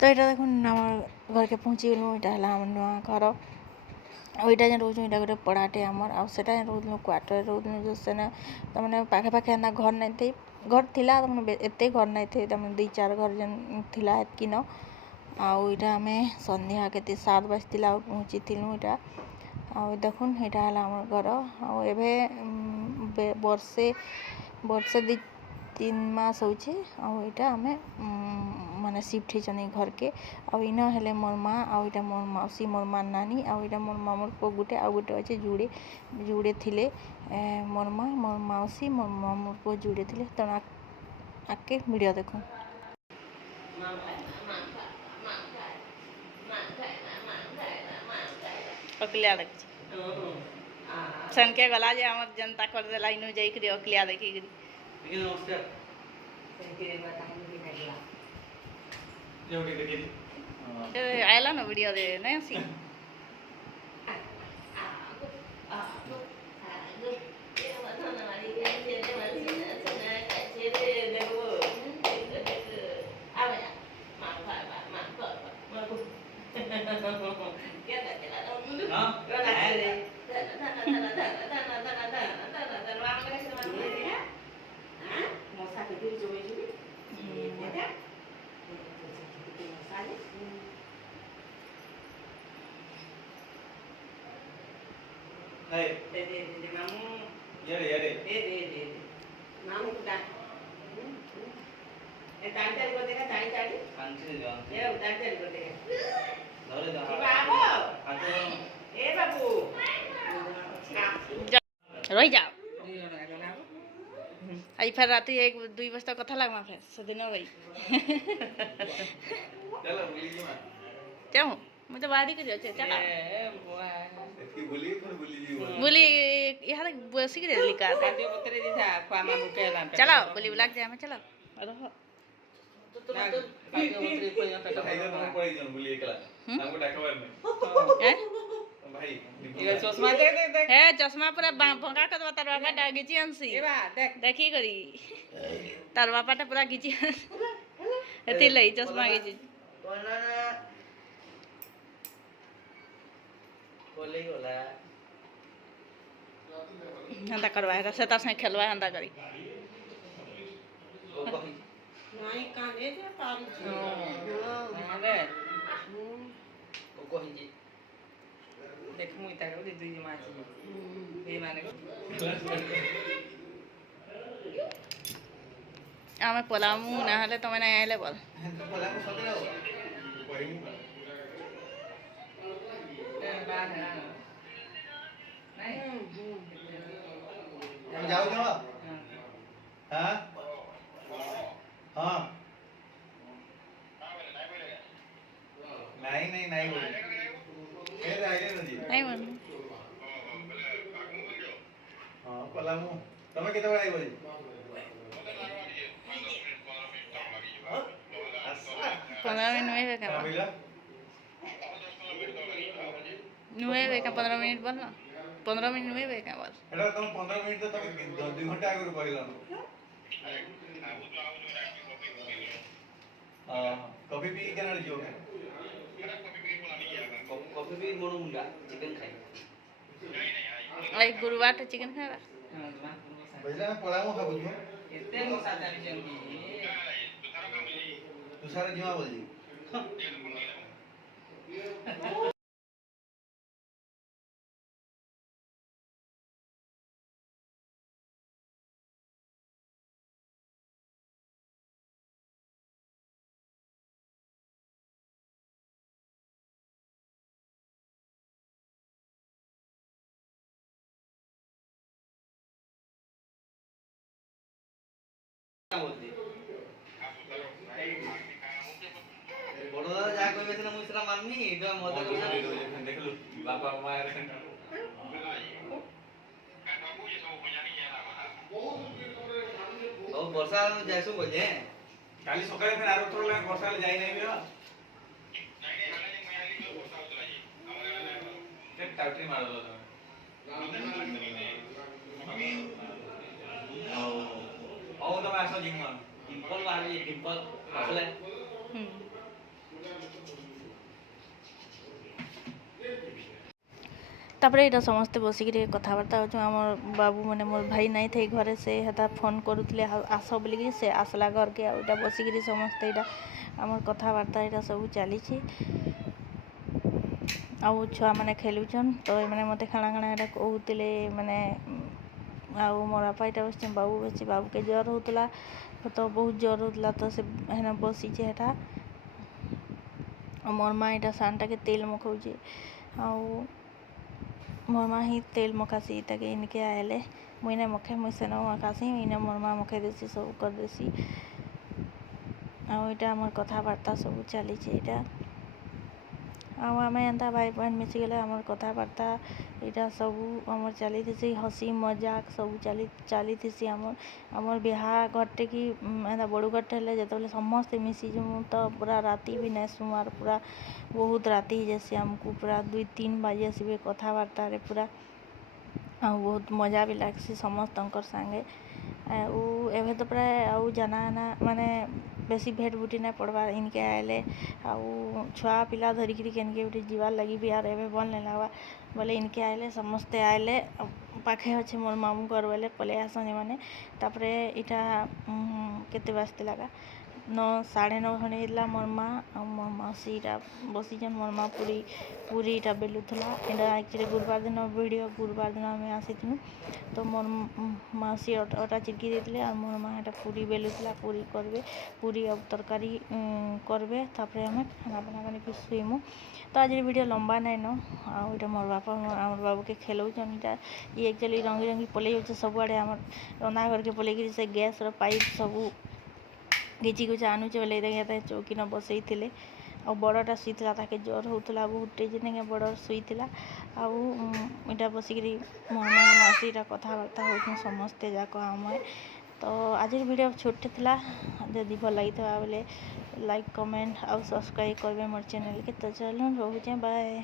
तो यहाँ देखो आम घर के पहुँची गलु यहाँ है आम नुआ घर ओइटा जे रोज इटा गोटे पड़ाटे आमर आ सेटा रोज क्वार्टर रोज जो सेना तमने पाखे पाखे एना घर नहीं थे घर थिला तमने एते घर नहीं थे तमने 2-4 घर जन थिला एतकी न आउ इटा आमे संध्या केते 7 बजतिला पहुँची थिलु इटा आ देखुन इटा है आमर घर आ एबे वर्षे 2-3 मास होचे आ इटा आमे माने शिफ्ट होचनी घर के आ इना हेले मोर माँ आ इटा मोर मौसी मोर माँ नानी आ इटा मोर मामूर को गुटे आ गुटे अच्छे जुड़े जुड़े थिले मोर माँ मोर मौसी मोर मामूर को जुड़े थिले तो आके वीडियो देखो अकलिया देख सन के गला जे हमर जनता कर देला इनु जाई करी अकलिया देखी करी नमस्कार आयला ना वीडियो दे नहीं सी मामू का ए तांतर को देखा ताई ताड़ी कांची जान ए तांतर को देखा धरे जा बाबू ए बाबू रही जाओ आई फिर रात 1-2 बजे तक कथा लगमा फिर सदिन गई चलो बोली जी मां क्यों मुझे बाड़ी कर जाओ चला बोली यार बसी के लिखा चलो बोली लग जाए मैं चलो चश्मा पूरा भंगा कर तार बापा घिची आनसी देखी करी तार बापा पूरा घिची एती लई चश्मा घिची बोले होला हंदा करवाए से तार से खेलवा हंदा करी नहीं काने जे तारी हां रे ओ कहि जे देख मुई तारो दे दुई माची ए माने आमे पलामु ना हले तो मैंने आइले बोल पलामु सदरे हो कोई बात है नहीं जाओ जाओ हां हां नहीं बोले फिर आइले नदी नहीं बोल हां पलामु तमे केते बडा आइबो 15 मिनट में है क्या 15 मिनट बोल ना 15 मिनट में है क्या बोल एटा तुम 15 मिनट तो तुम 2 घंटा आगे कहला कॉफी पी के ना जियो कॉफी पी मोनो मुंडा चिकन खाई आई गुरुवार तो चिकन खावा बजला में पळामो खाबो छु एते मो साचारी चंगी तुसारे जीवा बोल जी बड़ोदा जा कहबे से मुई सेला माननी जो मदर देखलु बापा मायर सेंटर ओ वर्षा जायसु बोले काली सकाळे फेर आरो थोड़ लाग वर्षा ले जाई नै बियो जाई नै हले मैं आली को वर्षा उतरा जी हमरे एक टाउटरी मार दो ओ तो मैं आसो जिंगन डिंपल बाहर डिंपल असले तापर यहाँ समस्ते बसिक कथबार्ता हो बाबू मैंने मोर भाई नहीं थे घरे से हेता फोन करुले आस बोलिकी से आसला घर के आटा बसिक समस्ते यहाँ आम कथबार्ता यहाँ सब चली छुआ मैंने खेलुचन तो ये मत खाना खाना यहाँ कहते मैंने आउ मोर बापा यहाँ बस बाबू बस बाबू के ज्वर होता तो बहुत ज्वर होता तो से बसीचे हेटा मोर माँ यहाँ सानटा के तेल मखौचे आउ मोर माँ ही तेल मखासी ताकि इनके आएले मुई नहीं मखे मुई सेन मखासी इने मोर माँ मखे देसी सब कर देसी आईटा आम कथबार्ता सब चली यहाँ आम एंता भाई बहन मिसिगले आम कथबार्ता यहाँ सब आम चली हसी मजाक सब चली आम बिहा घरटे कि एंता बड़ घरटे हेले जो समस्ते मिसीजु तो पूरा राति भी नहीं सुमार पूरा बहुत राति जैसे आमको पूरा 2-3 बजे आसबे कथबार्ता पूरा बहुत मजा भी लगसी समस्त सांगे एवं तो प्राय आउ जाना माने बेसी भेट बुटी नहीं पड़वा इनके आएले आउ छुआ पिला धरिक के जीवार लगी भी यार एवं भल नहीं लगवा बोले इनके आएले समस्ते आएले पाखे अच्छे मोर मामू घर बोले पलि आसन मैंने तापर इटा केते बाजते लगा 9-9:30 खंडे मोर माँ और मोर मौसी बसीचन मोर माँ पूरी इटा बेलुला यहाँ एक्चुअली गुरुवार दिन वीडियो गुरुवार दिन आम आसीनु तो मोर मौसी अटा चिरकी देते और मोर माँ यहाँ पूरी बेलुला पूरी करबे पूरी और तरकारी करबे तापर आम खाना बना कर शुईमु तो आज वीडियो लंबा नहीं न आईटा मोर बापा आम बाबू के खेलौन यहाँ ये एक्चुअली रंगी रंगी पलि सबुआड़े आम रंधा घर के पलि से गैस पाइप सब घिची घुचा आनुचे बोले ये चौकी न बसई थे आ बड़टा शुईला ताके ज्वर होता बहुत टेजने बड़ शुईला आईटा बसिक मोर माँ मौसी कथबार्ता हो समस्ते जाक आम तो आज वीडियो छोटे थिला जदि भल लगी बोले लाइक कमेंट आउ सब्सक्राइब करेंगे मोर चैनल के तो चलो रोचे बाय।